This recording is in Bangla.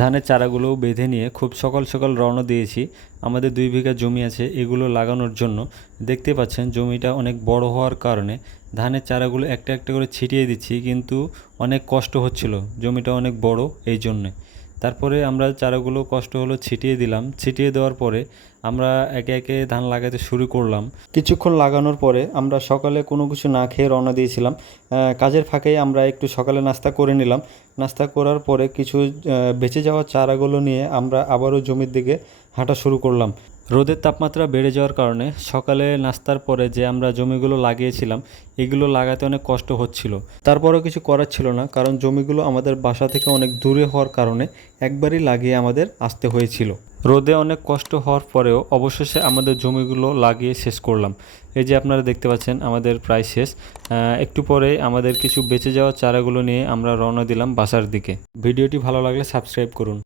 ধানের চারাগুলো বেঁধে নিয়ে খুব সকাল সকাল রওনা দিয়েছি। আমাদের 2 বিঘা জমি আছে এগুলো লাগানোর জন্য। দেখতে পাচ্ছেন জমিটা অনেক বড় হওয়ার কারণে ধানের চারাগুলো একটা একটা করে ছিটিয়ে দিচ্ছি, কিন্তু অনেক কষ্ট হচ্ছিল, জমিটা অনেক বড় এই জন্যে। তারপরে আমরা চারাগুলো কষ্ট হলো ছিটিয়ে দিলাম। ছিটিয়ে দেওয়ার পরে আমরা একে একে ধান লাগাতে শুরু করলাম। কিছুক্ষণ লাগানোর পরে আমরা সকালে কোনো কিছু না খেয়ে রওনা দিয়েছিলাম। কাজের ফাঁকেই আমরা একটু সকালে নাস্তা করে নিলাম। নাস্তা করার পরে কিছু বেঁচে যাওয়া চারাগুলো নিয়ে আমরা আবারও জমির দিকে হাঁটা শুরু করলাম। রোদের তাপমাত্রা বেড়ে যাওয়ার কারণে সকালে নাস্তার পরে যে আমরা জমিগুলো লাগিয়েছিলাম এগুলো লাগাতে অনেক কষ্ট হচ্ছিল। তারপরেও কিছু করার ছিল না, কারণ জমিগুলো আমাদের বাসা থেকে অনেক দূরে হওয়ার কারণে একবারই লাগিয়ে আমাদের আসতে হয়েছিল। রোদে অনেক কষ্ট হওয়ার পরেও অবশেষে আমাদের জমিগুলো লাগিয়ে শেষ করলাম। এই যে আপনারা দেখতে পাচ্ছেন আমাদের প্রায় শেষ। একটু পরে আমাদের কিছু বেঁচে যাওয়া চারাগুলো নিয়ে আমরা রওনা দিলাম বাসার দিকে। ভিডিওটি ভালো লাগলে সাবস্ক্রাইব করুন।